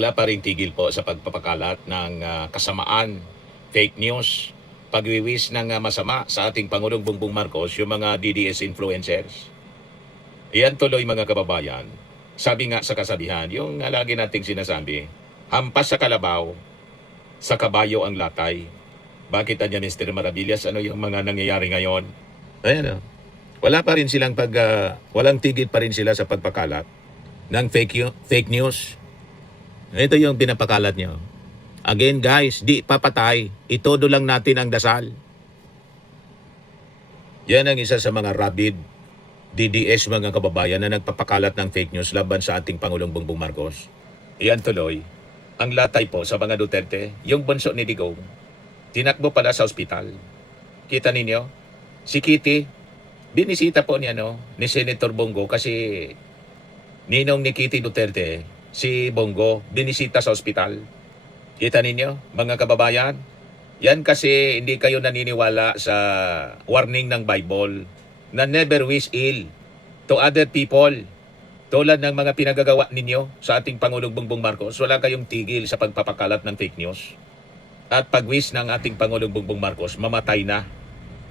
wala pa ring tigil po sa pagpapakalat ng kasamaan, fake news, pagwiwis ng masama sa ating Pangulong Bongbong Marcos, yung mga DDS influencers. Iyan tuloy mga kababayan. Sabi nga sa kasabihan, yung lagi nating sinasabi, hampas sa kalabaw, sa kabayo ang latay. Bakit anya Mr. Maravillas, ano yung mga nangyayari ngayon? Ayan, wala pa rin silang walang tigil pa rin sila sa pagpakalat ng fake news. Ito yung pinapakalat nyo. Again guys, di papatay. Itodo lang natin ang dasal. Yan ang isa sa mga rabid DDS mga kababayan na nagpapakalat ng fake news laban sa ating Pangulong Bongbong Marcos. Iyan tuloy, ang latay po sa mga Duterte, yung bunso ni Digong, tinakbo pala sa ospital. Kita ninyo? Si Kitty, binisita po niya ni Senator Bongo kasi ninong ni Kitty Duterte, si Bongo, binisita sa ospital. Kita ninyo, mga kababayan? Yan kasi hindi kayo naniniwala sa warning ng Bible na never wish ill to other people. Tulad ng mga pinagagawa ninyo sa ating Pangulong Bongbong Marcos, wala kayong tigil sa pagpapakalat ng fake news. At pag-wish ng ating Pangulong Bongbong Marcos, mamatay na.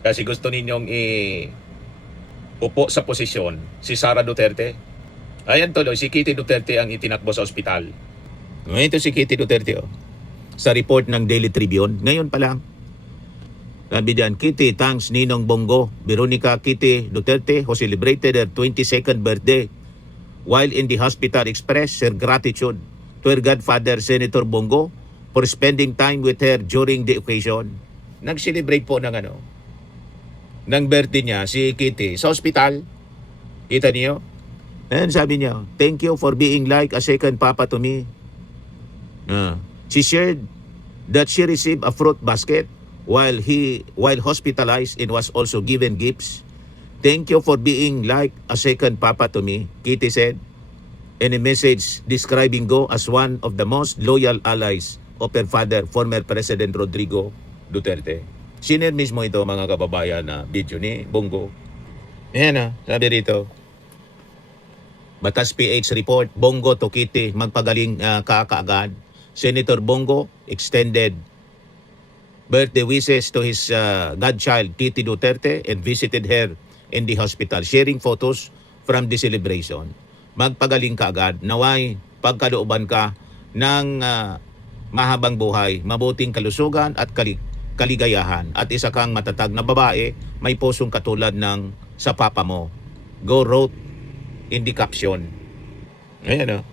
Kasi gusto ninyong upo sa posisyon si Sara Duterte. Ayan tuloy, si Kitty Duterte ang itinakbo sa ospital. Ito si Kitty Duterte sa report ng Daily Tribune. Ngayon pa lang. Sabi diyan, Kitty thanks Ninong Bongo. Veronica Kitty Duterte who celebrated her 22nd birthday while in the hospital expressed her gratitude to her godfather Senator Bongo for spending time with her during the occasion. Nag-celebrate po ng birthday niya si Kitty sa ospital. Kita niyo? And sabi niya, thank you for being like a second papa to me. She shared that she received a fruit basket while hospitalized and was also given gifts. Thank you for being like a second papa to me, Kitty said in a message describing Go as one of the most loyal allies of her father, former President Rodrigo Duterte. Sinare mismo ito mga kababayan na video ni Bongo. Ayan sabi rito. Batas PH report, Bongo to Kitty, magpagaling kaagad. Senator Bongo extended birthday wishes to his godchild Kitty Duterte and visited her in the hospital, sharing photos from the celebration. Magpagaling kaagad, naway pagkalooban ka ng mahabang buhay, mabuting kalusugan at kaligayahan at isa kang matatag na babae, may pusong katulad ng sa papa mo. Go wrote in the caption. Ayan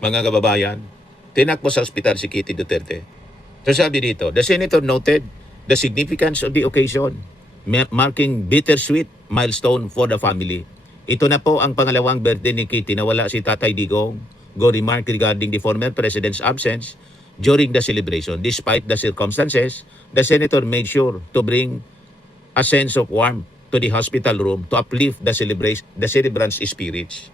mga kababayan, tinakbo sa ospital si Kitty Duterte. So sabi dito, the senator noted the significance of the occasion, marking bittersweet milestone for the family. Ito na po ang pangalawang birthday ni Kitty na wala si Tatay Digong. Go remark regarding the former president's absence during the celebration. Despite the circumstances, the senator made sure to bring a sense of warmth to the hospital room to uplift the celebrant's spirits.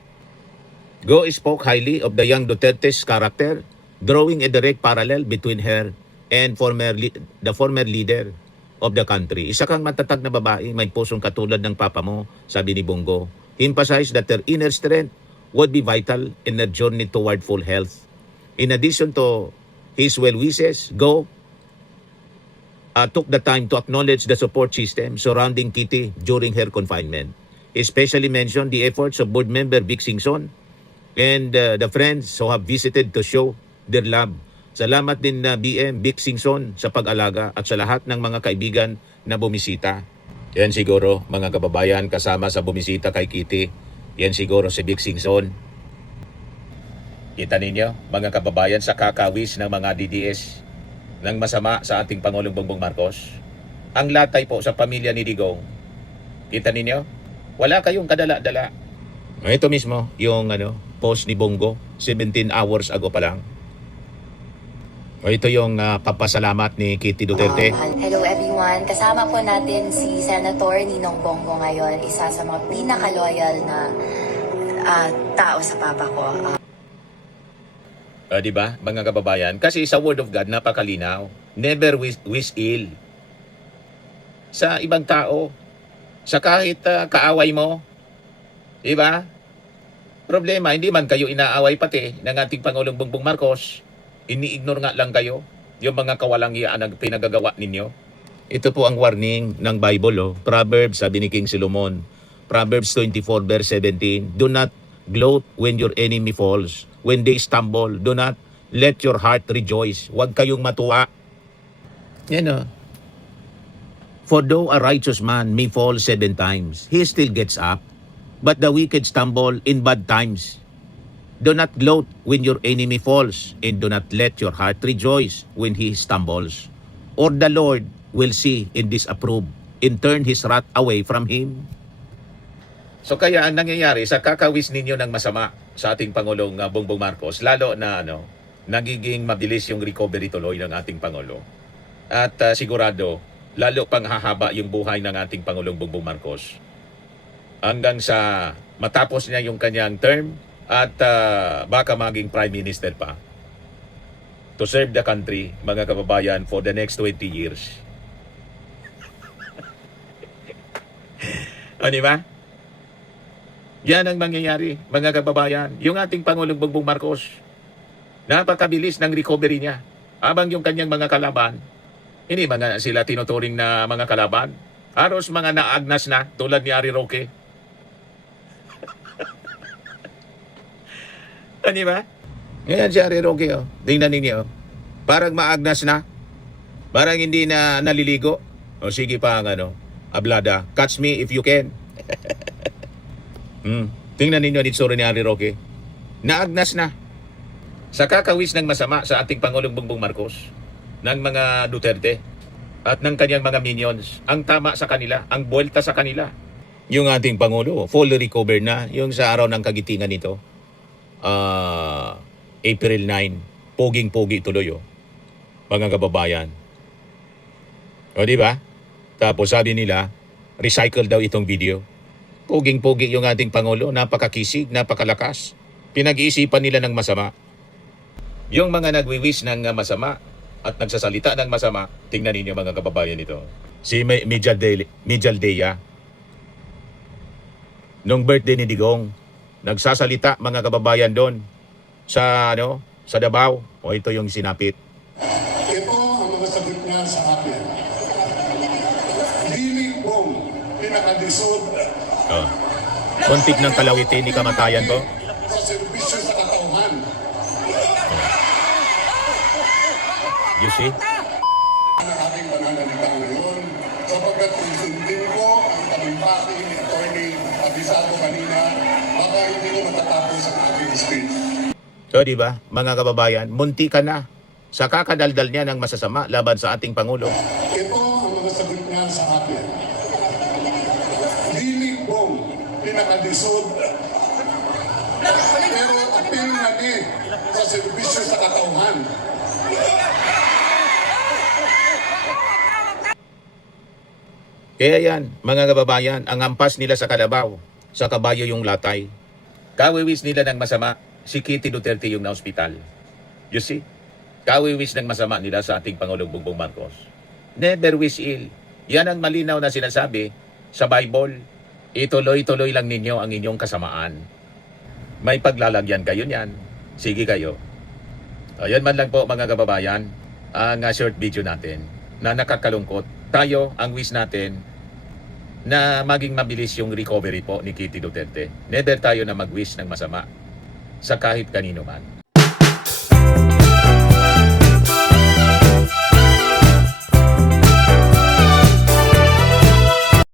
Go spoke highly of the young Duterte's character, drawing a direct parallel between her and the former leader of the country. Isa kang matatag na babae, may pusong katulad ng papa mo, sabi ni Bongo. He emphasized that her inner strength would be vital in her journey toward full health. In addition to his well wishes, Go took the time to acknowledge the support system surrounding Kitty during her confinement. He especially mentioned the efforts of board member Vic Singson and the friends who have visited to show their love. Salamat din na BM Vic Singson sa pag-alaga at sa lahat ng mga kaibigan na bumisita. Yan siguro mga kababayan kasama sa bumisita kay Kitty. Yan siguro si Vic Singson. Kita ninyo mga kababayan sa kakawis ng mga DDS ng masama sa ating Pangulong Bongbong Marcos. Ang latay po sa pamilya ni Digong. Kita ninyo? Wala kayong kadala-dala. Ito mismo yung post ni Bongo 17 hours ago pa lang. Ito yung papasalamat ni Kitty Duterte. Hello everyone. Kasama po natin si Senator Ninong Bongo ngayon. Isa sa mga pinaka-loyal na tao sa papa ko. Diba, mga kababayan? Kasi sa Word of God, napakalinaw. Never wish ill sa ibang tao. Sa kahit kaaway mo. Diba? Problema, hindi man kayo inaaway pati ng ating Pangulong Bongbong Marcos. Ini-ignore nga lang kayo yung mga kawalangian na pinagagawa ninyo. Ito po ang warning ng Bible. Oh. Proverbs, sabi ni King Solomon. Proverbs 24 verse 17. Do not gloat when your enemy falls. When they stumble, do not let your heart rejoice. Huwag kayong matuwa. Yan o. For though a righteous man may fall 7 times, he still gets up. But the wicked stumble in bad times. Do not gloat when your enemy falls, and do not let your heart rejoice when he stumbles. Or the Lord will see and disapprove, and turn His wrath away from him. So kaya ang nangyayari sa kakawis ninyo ng masama sa ating Pangulong Bongbong Marcos, lalo na nagiging mabilis yung recovery tuloy ng ating Pangulo. At sigurado, lalo pang hahaba yung buhay ng ating Pangulong Bongbong Marcos. Hanggang sa matapos niya yung kanyang term at baka maging Prime Minister pa. To serve the country, mga kababayan, for the next 20 years. O, di ba? Yan ang mangyayari, mga kababayan. Yung ating Pangulong Bongbong Marcos, napakabilis ng recovery niya. Habang yung kanyang mga kalaban, hindi mga sila tinuturing na mga kalaban. Halos mga naagnas na, tulad ni Ari Roque. Ano ba? Ngayon si Ari Roque, oh. Tingnan ninyo. Oh. Parang maagnas na. Parang hindi na naliligo. O sige pa ang ablada. Catch me if you can. Tingnan ninyo ang itsura ni Ari Roque. Naagnas na. Sa kakawis ng masama sa ating Pangulong Bongbong Marcos, ng mga Duterte, at ng kanyang mga minions, ang tama sa kanila, ang buwelta sa kanila. Yung ating Pangulo, fully recovered na. Yung sa araw ng kagitingan nito, April 9, poging-pogi tuloy, oh. Mga kababayan. O, di ba? Tapos sabi nila, recycle daw itong video. Poging-pogi yung ating Pangulo, napakakisig, napakalakas. Pinag-iisipan nila ng masama. Yung mga nagwi-wish ng masama at nagsasalita ng masama, tingnan ninyo mga kababayan ito. Si Mijaldea, nung birthday ni Digong, nagsasalita mga kababayan doon sa sa Davao. O ito yung sinapit. Ito ang mga sagot niya sa akin. Dili kong pinakadisod Muntik ng kalawitin ni kamatayan ko. sa serbisyo sa katauhan. You see? Ang aking pananalita ngayon, sapagkat insundin ko ang talumpati ni Atty. Abisado kanina, baka hindi ko matatapos ang aking speech. So, di ba, mga kababayan, munti ka na sa kakadaldal niya ng masasama laban sa ating Pangulo. Ito ang mga sagot niya sa akin. Dili kong pinakadisod, pero apil na ni sa serbisyo sa katauhan. Kaya yan, mga kababayan, ang hampas nila sa kalabaw, sa kabayo yung latay. Kawiwis nila ng masama, si Kitty Duterte yung na-hospital. You see? Kawiwis ng masama nila sa ating Pangulong Bongbong Marcos. Never wish ill. Yan ang malinaw na sinasabi sa Bible. Ituloy-tuloy lang ninyo ang inyong kasamaan. May paglalagyan kayo niyan. Sige kayo. Ayan man lang po mga kababayan, ang short video natin na nakakalungkot. Tayo, ang wish natin na maging mabilis yung recovery po ni Kitty Duterte. Never tayo na mag-wish ng masama sa kahit kanino man.